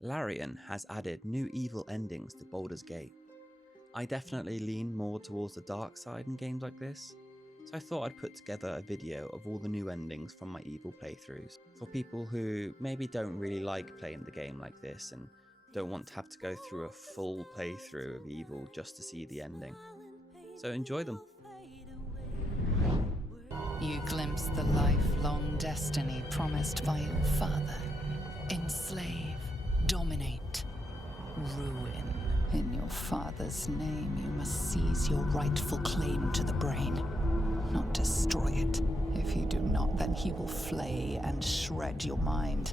Larian has added new evil endings to Baldur's Gate. I definitely lean more towards the dark side in games like this, so I thought I'd put together a video of all the new endings from my evil playthroughs, for people who maybe don't really like playing the game like this and don't want to have to go through a full playthrough of evil just to see the ending. So enjoy them. You glimpse the lifelong destiny promised by your father. Enslave, dominate, ruin. In your father's name, you must seize your rightful claim to the brain, not destroy it. If you do not, then he will flay and shred your mind,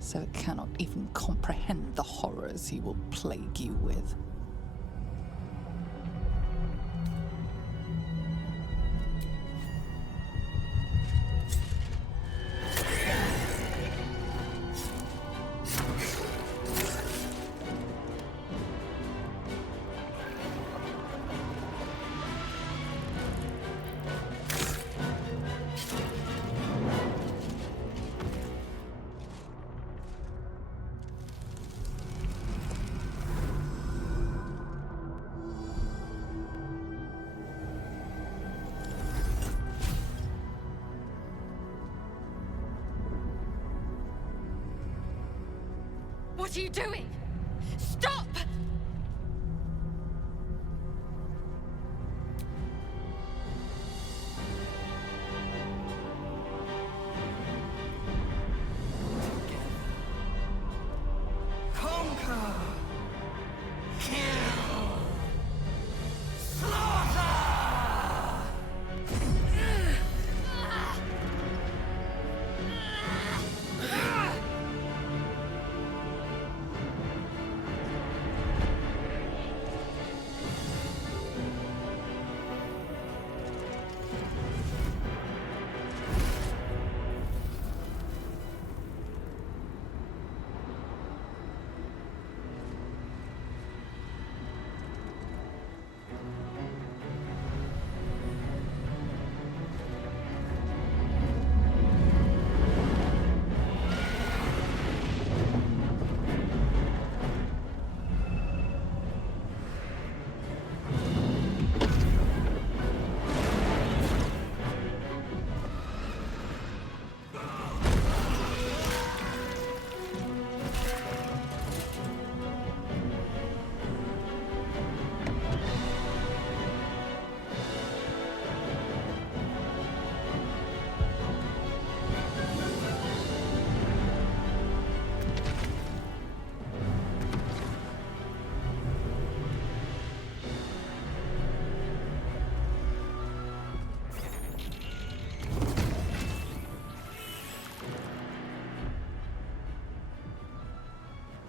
so it cannot even comprehend the horrors he will plague you with. What are you doing? Stop! Conquer! Kill! Slaughter!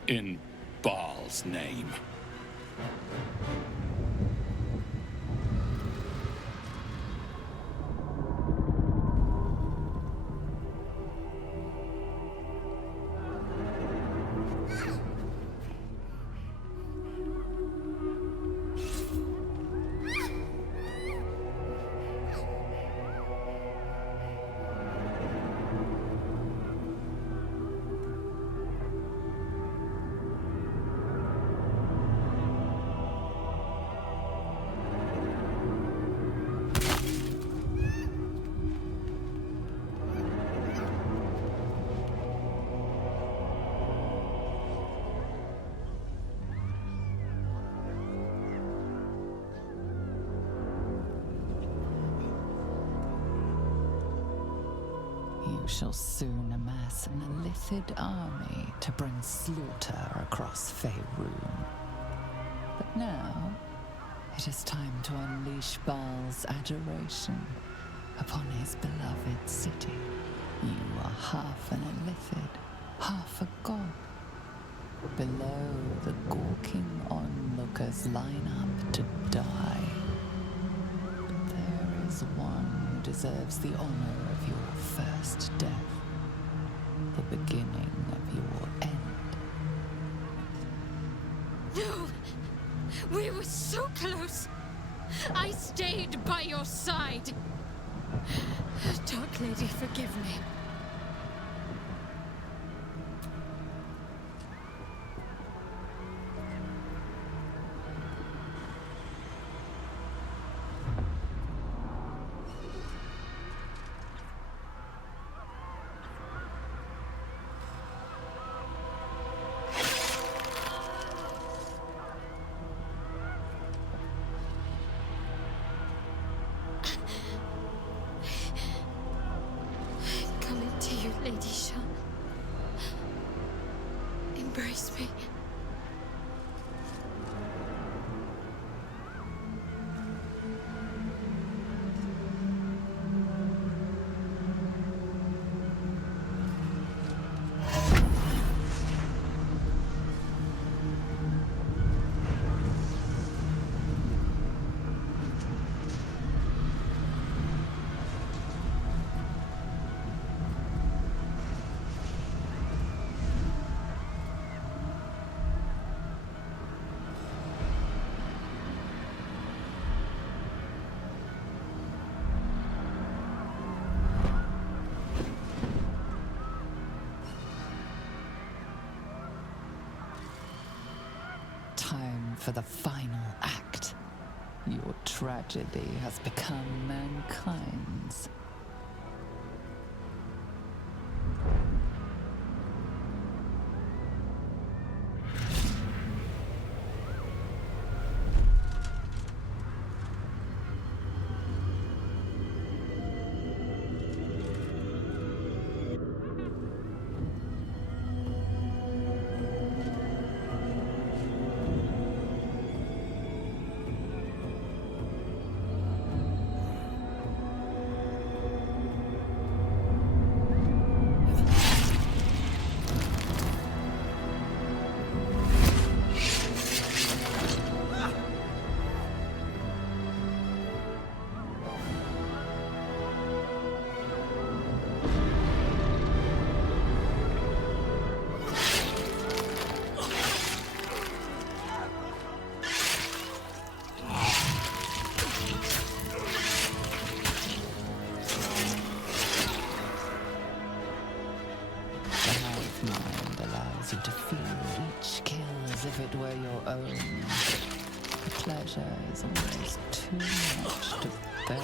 In Baal's name. You shall soon amass an illithid army to bring slaughter across Faerun. But now, it is time to unleash Baal's adoration upon his beloved city. You are half an illithid, half a god. Below, the gawking onlookers line up to die. But there is one who deserves the honor of your first death, the beginning of your end. No! We were so close! I stayed by your side! Dark Lady, forgive me. embrace me. Time for the final act. Your tragedy has become mankind's. You to feel each kill as if it were your own. The pleasure is almost too much to bear.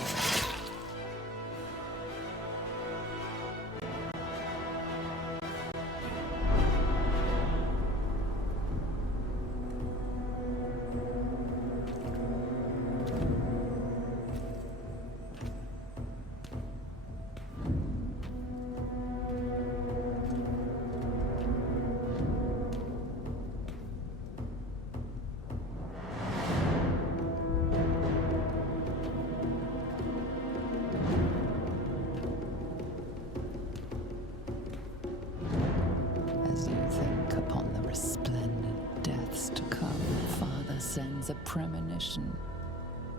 Sends a premonition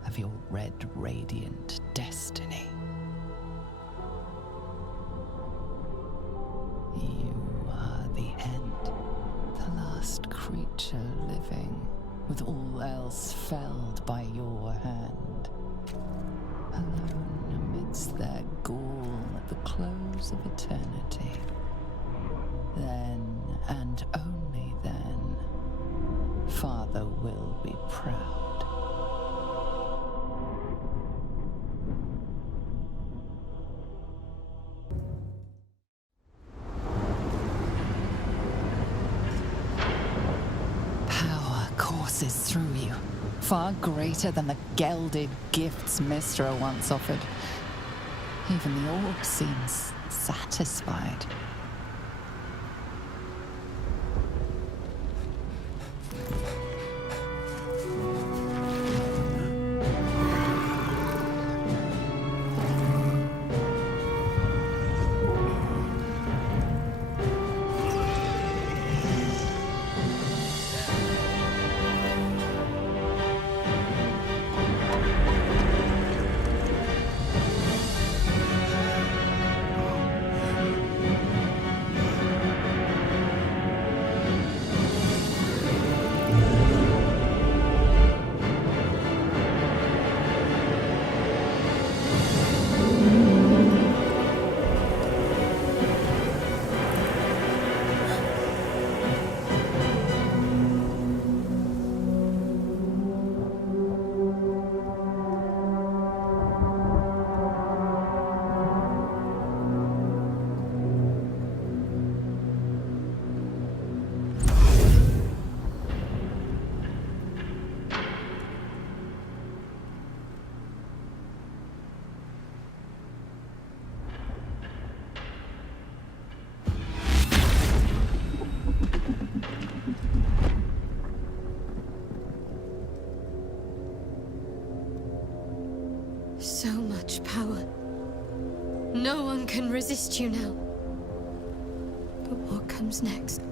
of your red radiant destiny. You are the end, the last creature living, with all else felled by your hand. Alone amidst their gall at the close of eternity. Then, and only then, Father will be proud. Power courses through you, far greater than the gelded gifts Mistra once offered. Even the orc seems satisfied. can resist you now. But what comes next?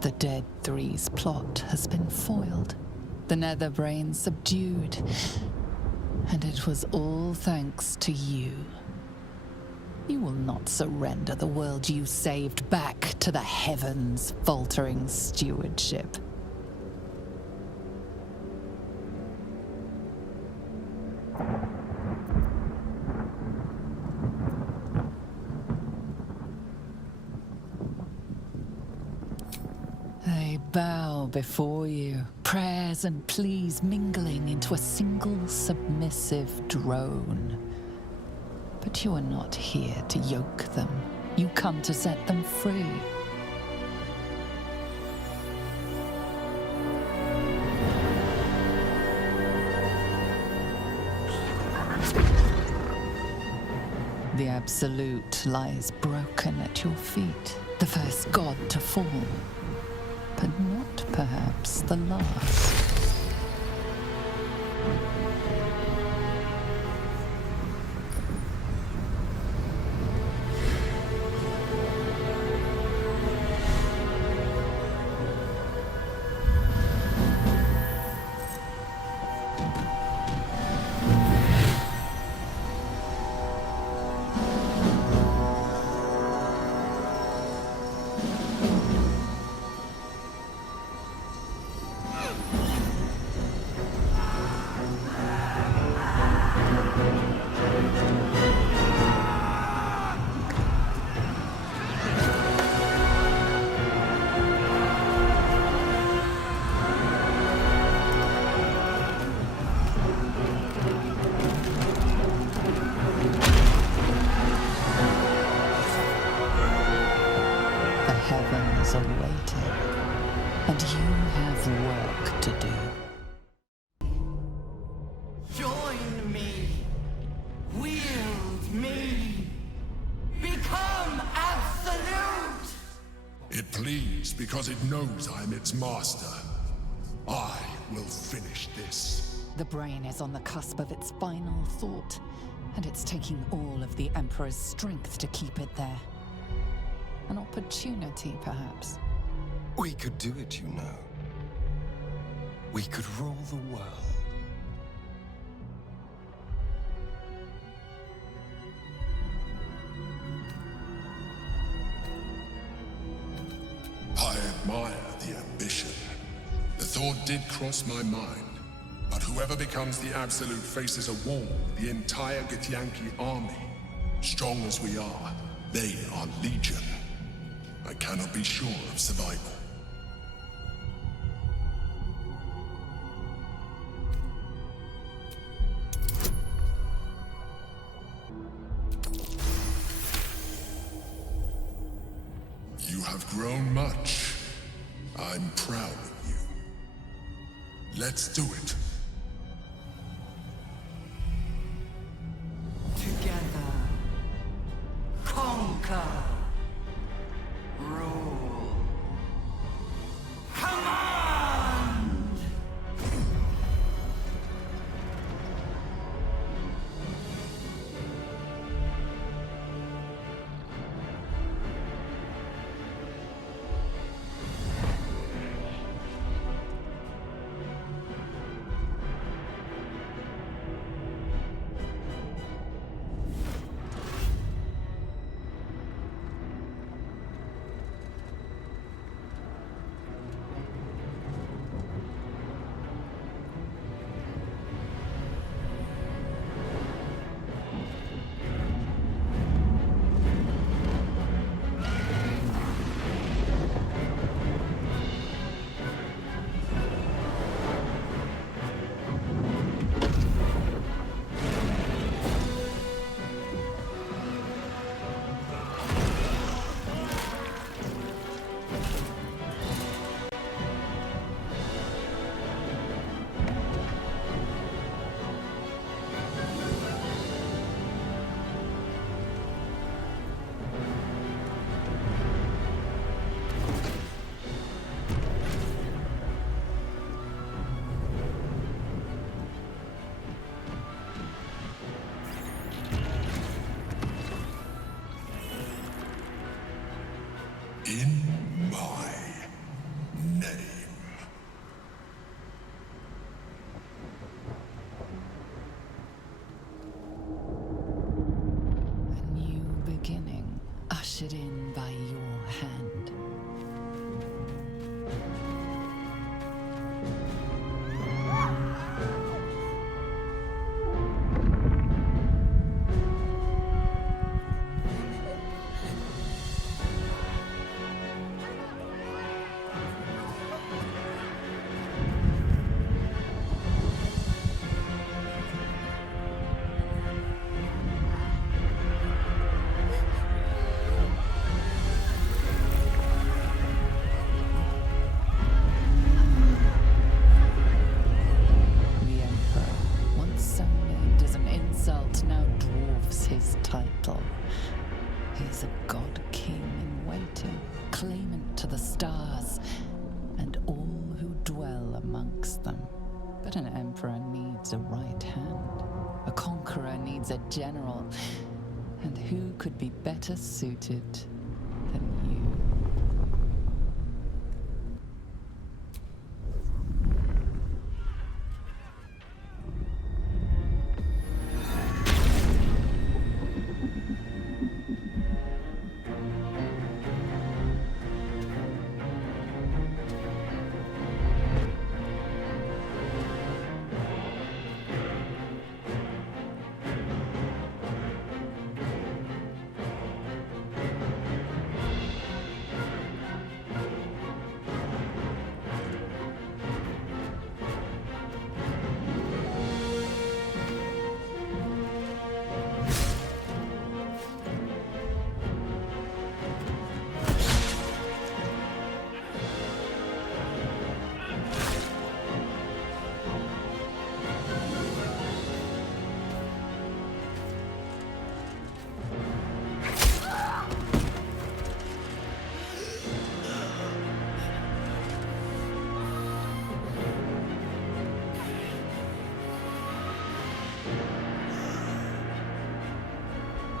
The Dead Three's plot has been foiled, the Netherbrain subdued, and it was all thanks to you. You will not surrender the world you saved back to the heavens' faltering stewardship. They bow before you, prayers and pleas mingling into a single submissive drone. But you are not here to yoke them. You come to set them free. The Absolute lies broken at your feet, the first god to fall, but not perhaps the last. Heavens are waiting, and you have work to do. Join me. Wield me. Become absolute. It pleads because it knows I am its master. I will finish this. The brain is on the cusp of its final thought, and it's taking all of the Emperor's strength to keep it there. An opportunity, perhaps. We could do it, you know. We could rule the world. I admire the ambition. The thought did cross my mind. But whoever becomes the Absolute faces a war with the entire Githyanki army. Strong as we are, they are legion. I cannot be sure of survival. You have grown much. I'm proud of you. Let's do it. Together. Conquer. Rule. Command! In my name. A new beginning, ushered in by your hand. His title. He's a god king in waiting, claimant to the stars, and all who dwell amongst them. But an emperor needs a right hand. A conqueror needs a general. And who could be better suited than you?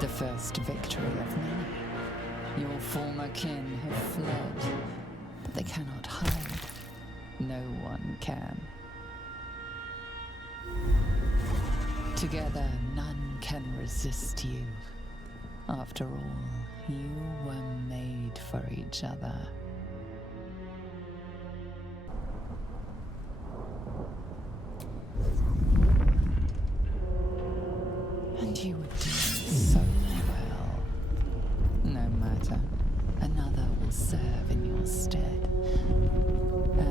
The first victory of many. Your former kin have fled, but they cannot hide. No one can. Together, none can resist you. After all, you were made for each other. And you would do so well. No matter, another will serve in your stead.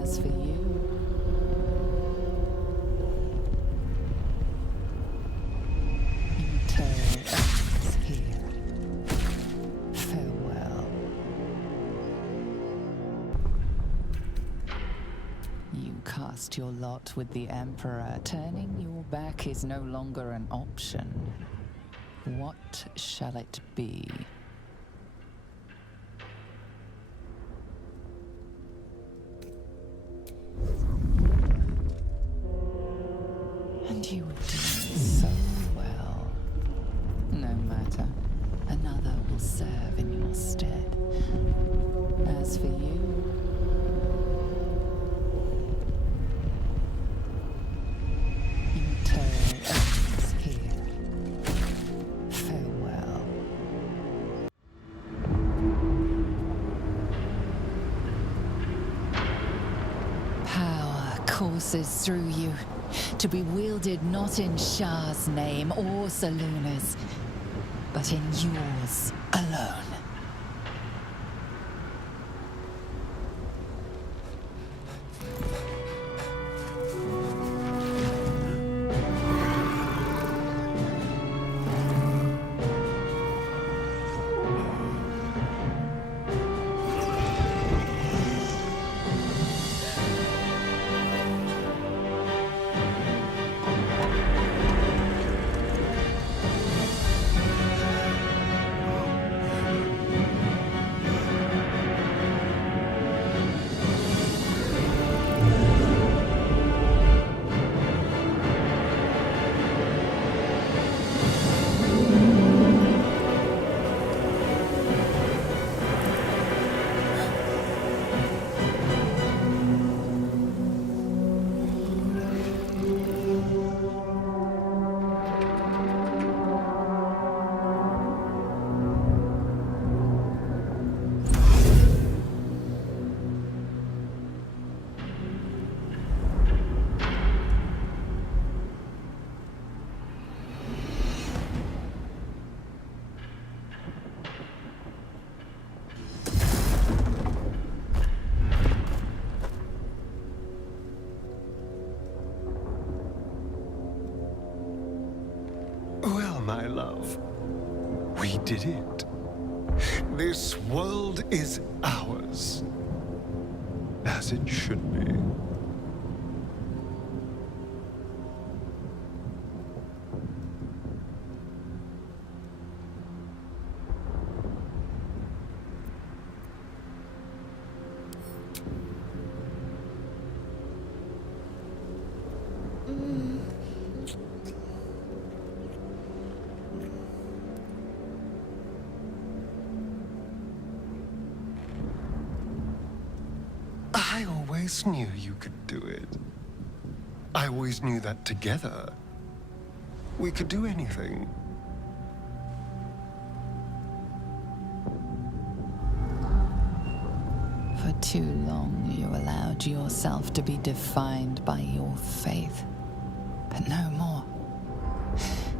As for you, you tell us here. Farewell. You cast your lot with the Emperor. Turning your back is no longer an option. What shall it be? And you would do so well. No matter, another will serve in your stead. As for you, you tell us here. Farewell. Power courses through you, to be wielded not in Shah's name or Selûne's, but in yours alone. did it. This world is ours, as it should be. I always knew you could do it. I always knew that together, we could do anything. For too long, you allowed yourself to be defined by your faith. But no more.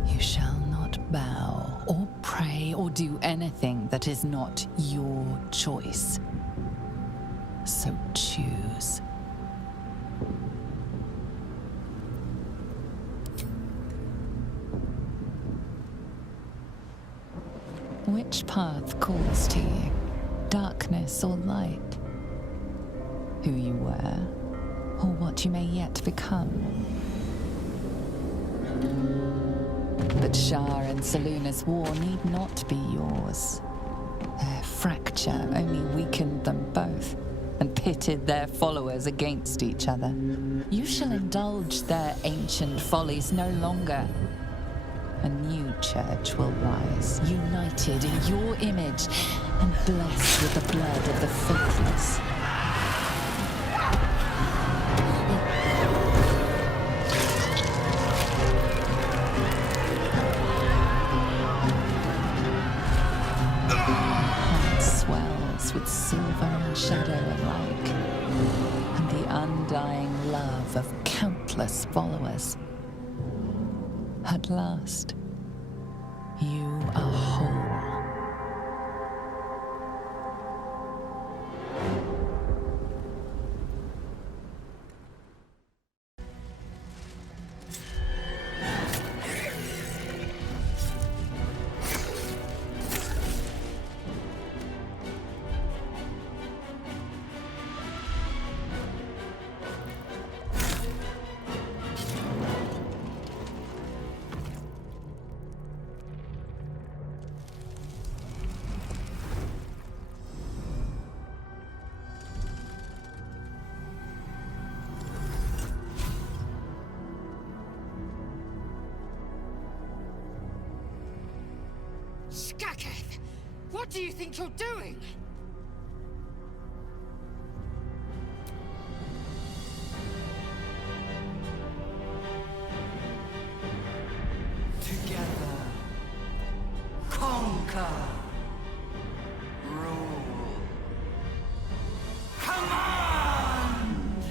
You shall not bow, or pray, or do anything that is not your choice. So choose. Which path calls to you? Darkness or light? Who you were, or what you may yet become? But Shar and Seluna's war need not be yours. Their fracture only weakened them both and pitted their followers against each other. You shall indulge their ancient follies no longer. A new church will rise, united in your image and blessed with the blood of the faithless. Heart swells with silver and shadow alike, and the undying love of countless followers. At last, you are whole. Skaketh! What do you think you're doing? Together, conquer, rule, command!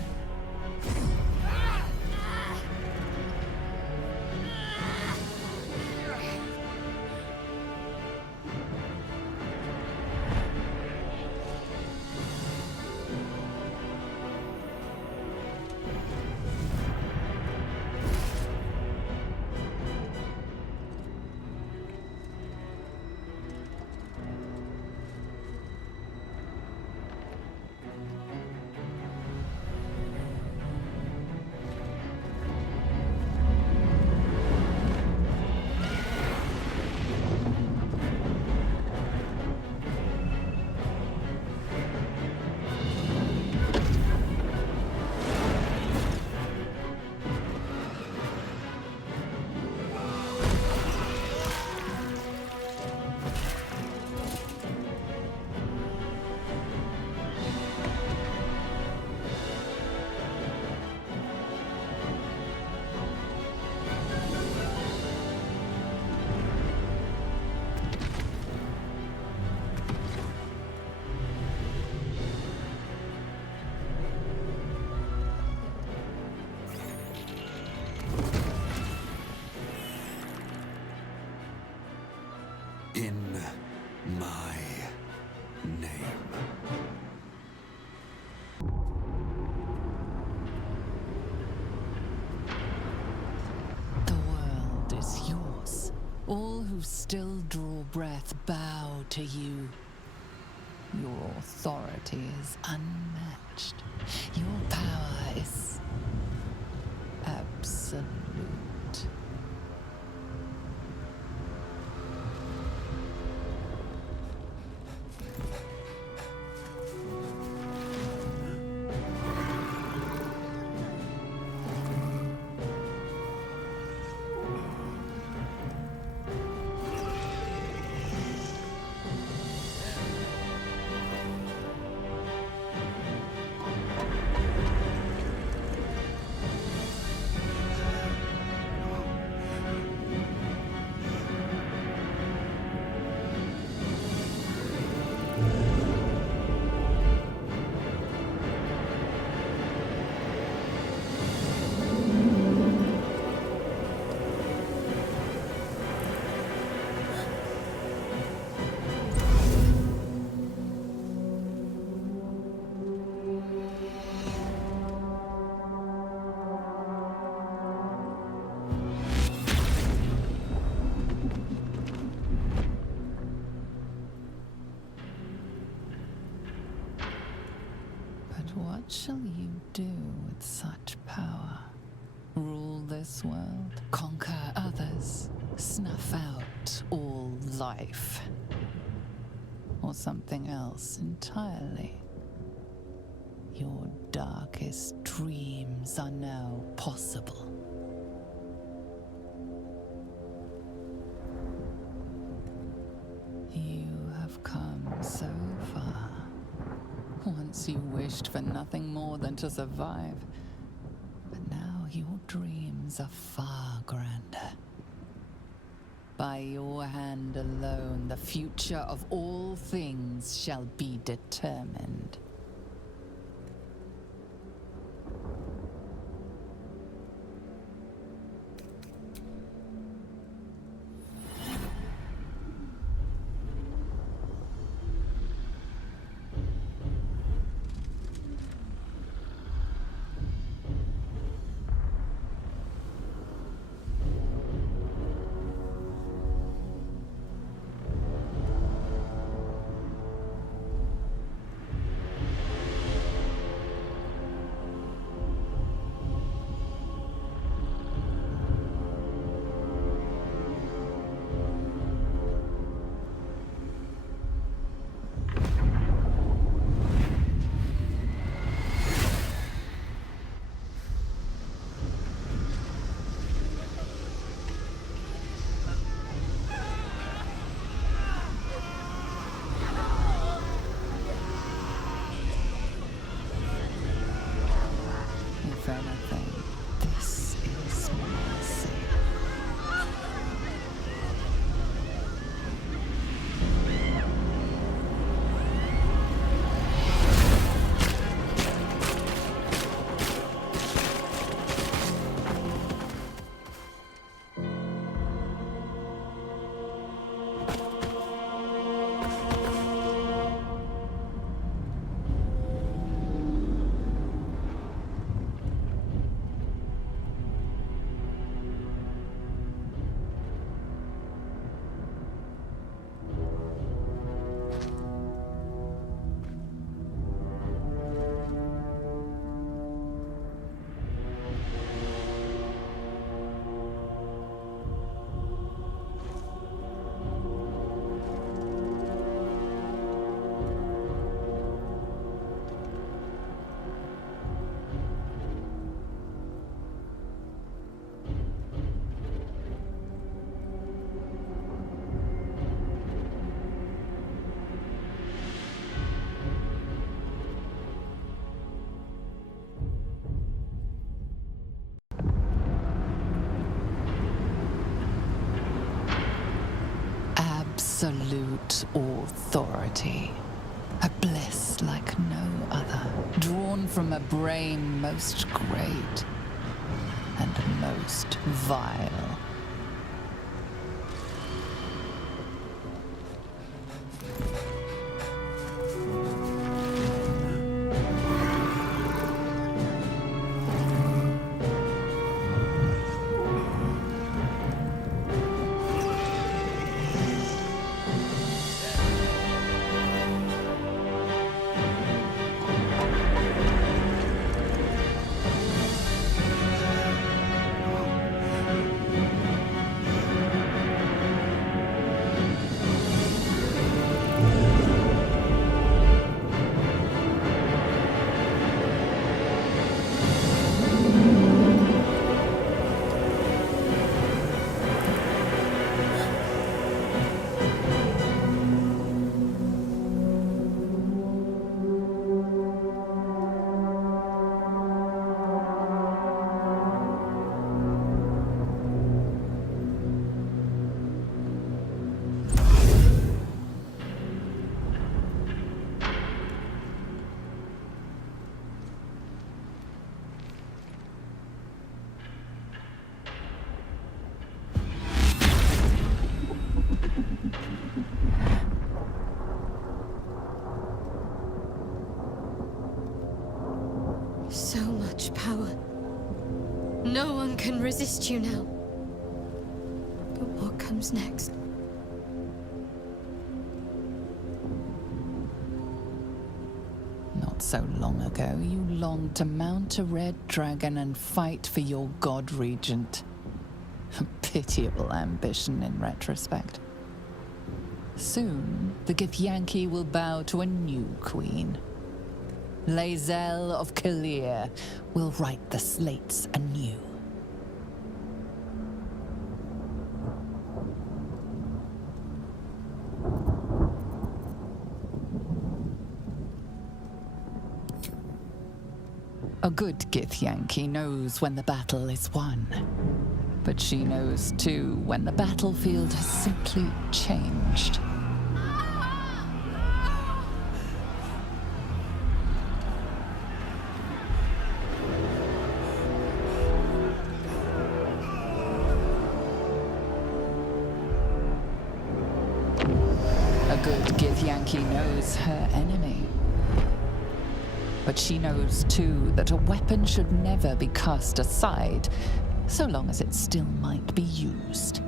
In my name. The world is yours, All who still draw breath bow to you. Your authority is unmatched. Your power is absolute. What shall you do with such power? Rule this world, conquer others, snuff out all life? Or something else entirely? Your darkest dreams are now possible. You have come so far. Once you wished for nothing more than to survive, but now your dreams are far grander. By your hand alone, the future of all things shall be determined. This is mercy. Absolute authority. A bliss like no other, drawn from a brain most great and most vile. much power. No one can resist you now. But what comes next? Not so long ago, you longed to mount a red dragon and fight for your god regent. A pitiable ambition in retrospect. Soon, the Githyanki will bow to a new queen. Lae'zel of Kalir will write the slates anew. A good Githyanki knows when the battle is won. But she knows too when the battlefield has simply changed. A good Githyanki knows her enemy. But she knows too that a weapon should never be cast aside, so long as it still might be used.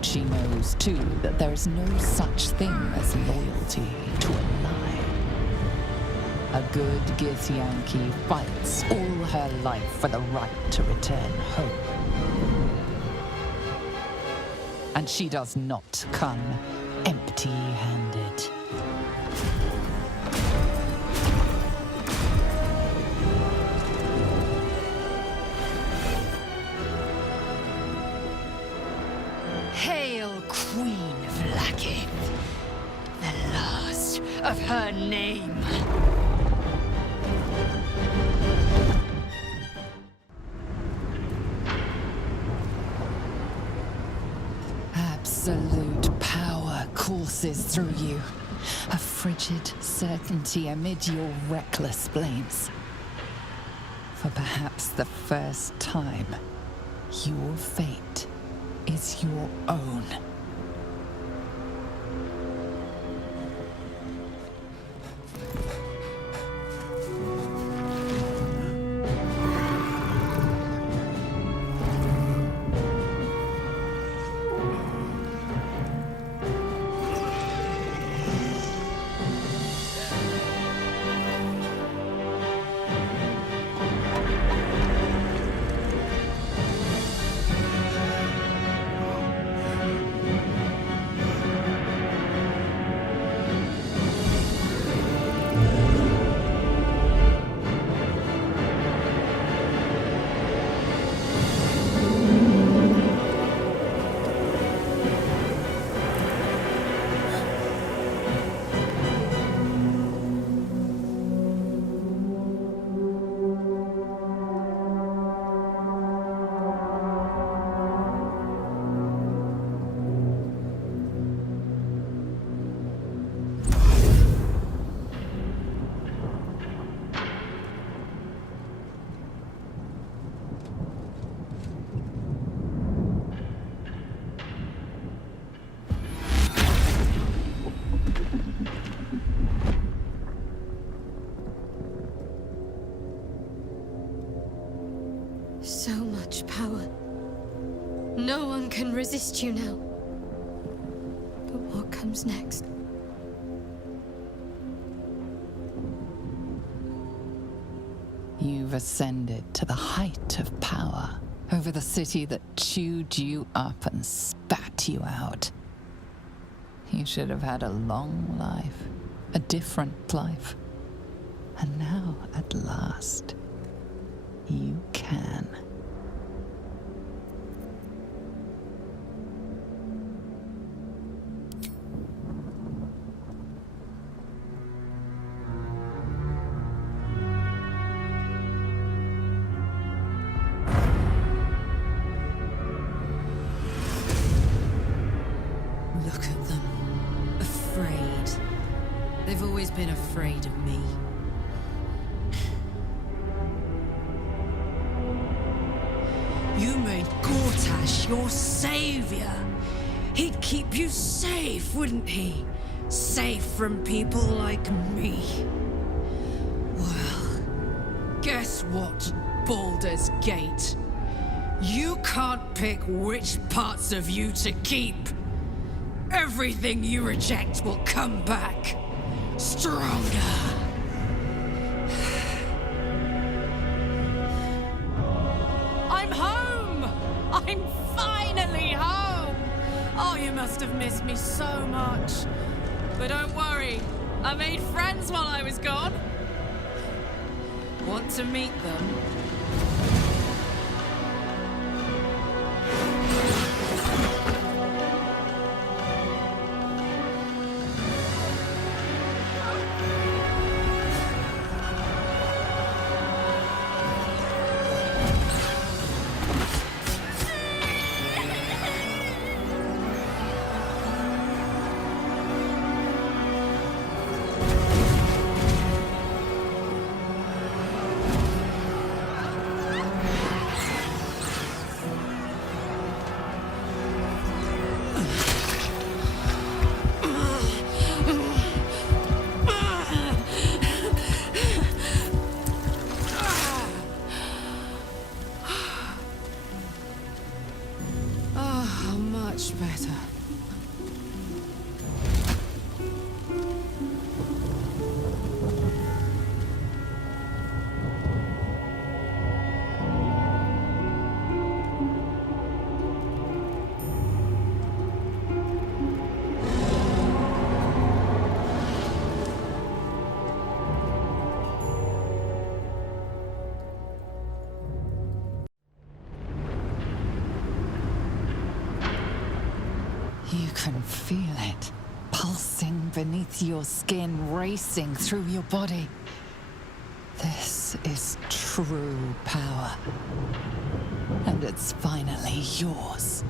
She knows, too, that there is no such thing as loyalty to a lie. A good Githyanki fights all her life for the right to return home. And she does not come empty-handed. Hail, Queen of Lakith, the last of her name. Absolute power courses through you, a frigid certainty amid your reckless blames. For perhaps the first time, your fate is your own. So much power. No one can resist you now. But what comes next? You've ascended to the height of power over the city that chewed you up and spat you out. You should have had a long life, a different life. And now, at last, you can. been afraid of me. You made Gortash your savior. He'd keep you safe, wouldn't he? Safe from people like me. Well, guess what, Baldurs Gate? You can't pick which parts of you to keep. Everything you reject will come back stronger. I'm home! I'm finally home! Oh, you must have missed me so much. But don't worry, I made friends while I was gone. Want to meet them? Better. You can feel it, pulsing beneath your skin, racing through your body. This is true power. And it's finally yours.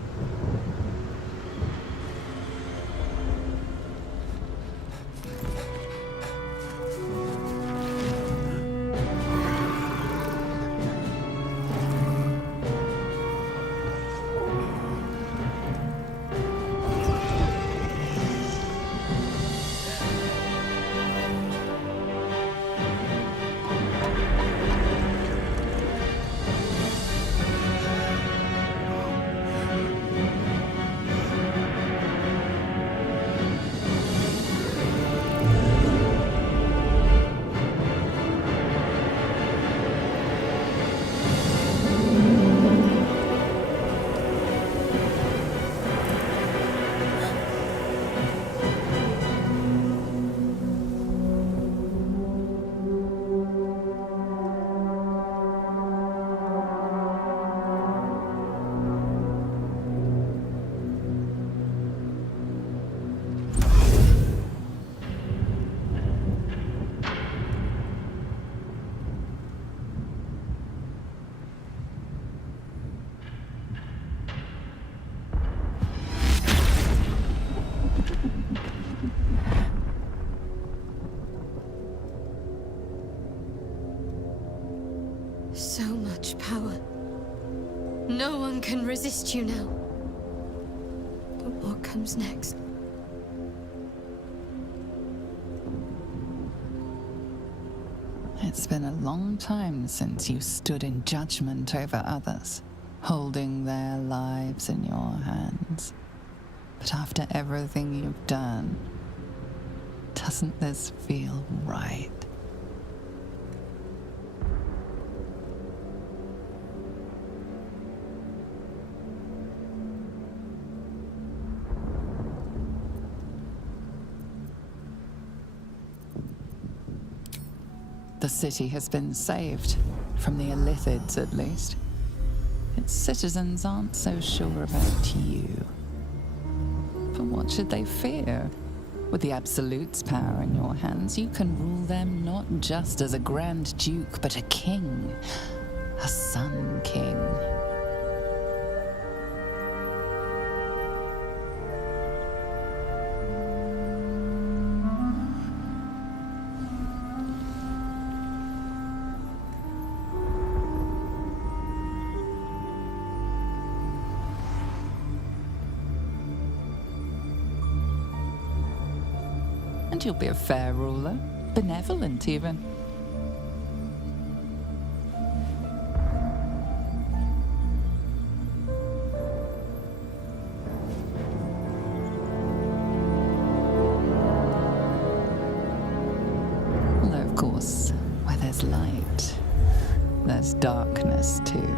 So much power. No one can resist you now. But what comes next? It's been a long time since you stood in judgment over others, holding their lives in your hands. But after everything you've done, doesn't this feel right? The city has been saved, from the Illithids at least. Its citizens aren't so sure about you. But what should they fear? With the Absolute's power in your hands, you can rule them not just as a Grand Duke, but a king. A Sun King. And you'll be a fair ruler, benevolent even. Although, of course, where there's light, there's darkness too.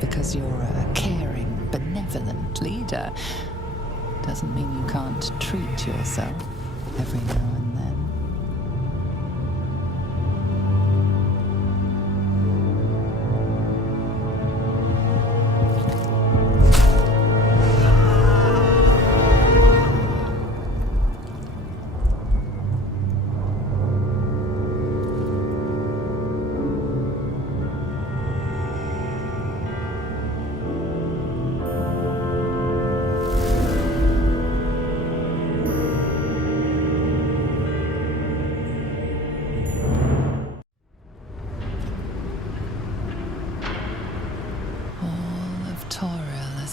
Because you're a caring, benevolent leader doesn't mean you can't treat yourself every now and then.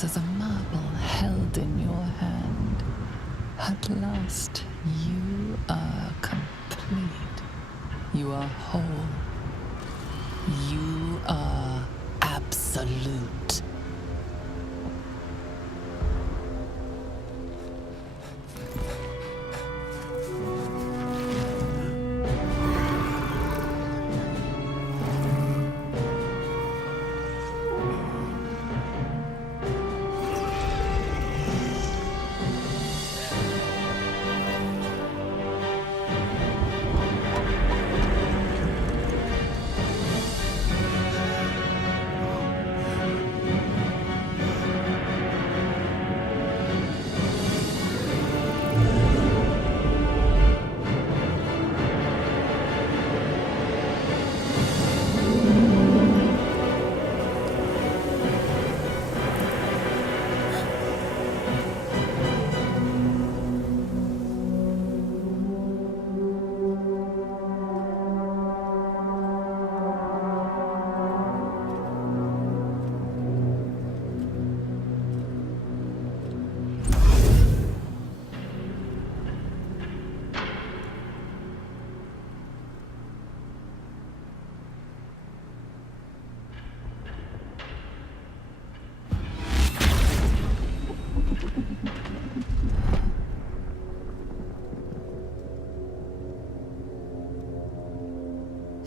As a marble held in your hand. At last, you are complete. You are whole. You are absolute.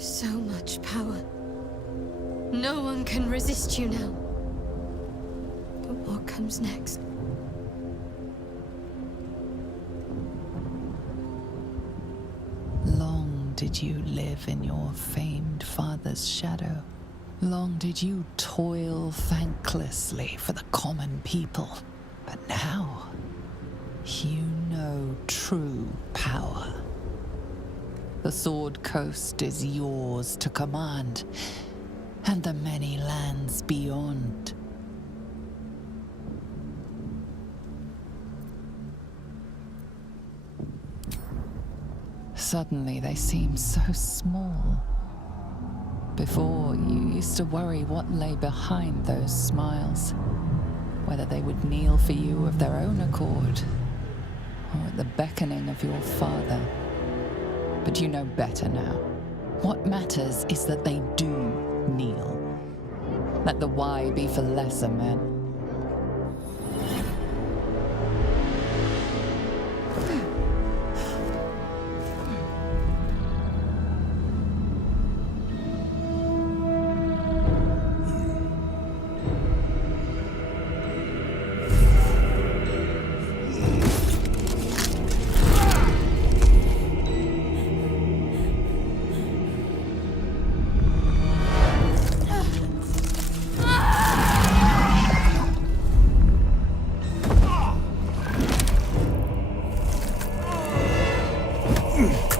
So much power. No one can resist you now. But what comes next? Long did you live in your famed father's shadow. Long did you toil thanklessly for the common people. But now, you know true power. The Sword Coast is yours to command, and the many lands beyond. Suddenly they seem so small. Before, you used to worry what lay behind those smiles, whether they would kneel for you of their own accord, or at the beckoning of your father. But you know better now. What matters is that they do kneel. Let the why be for lesser men. Mm.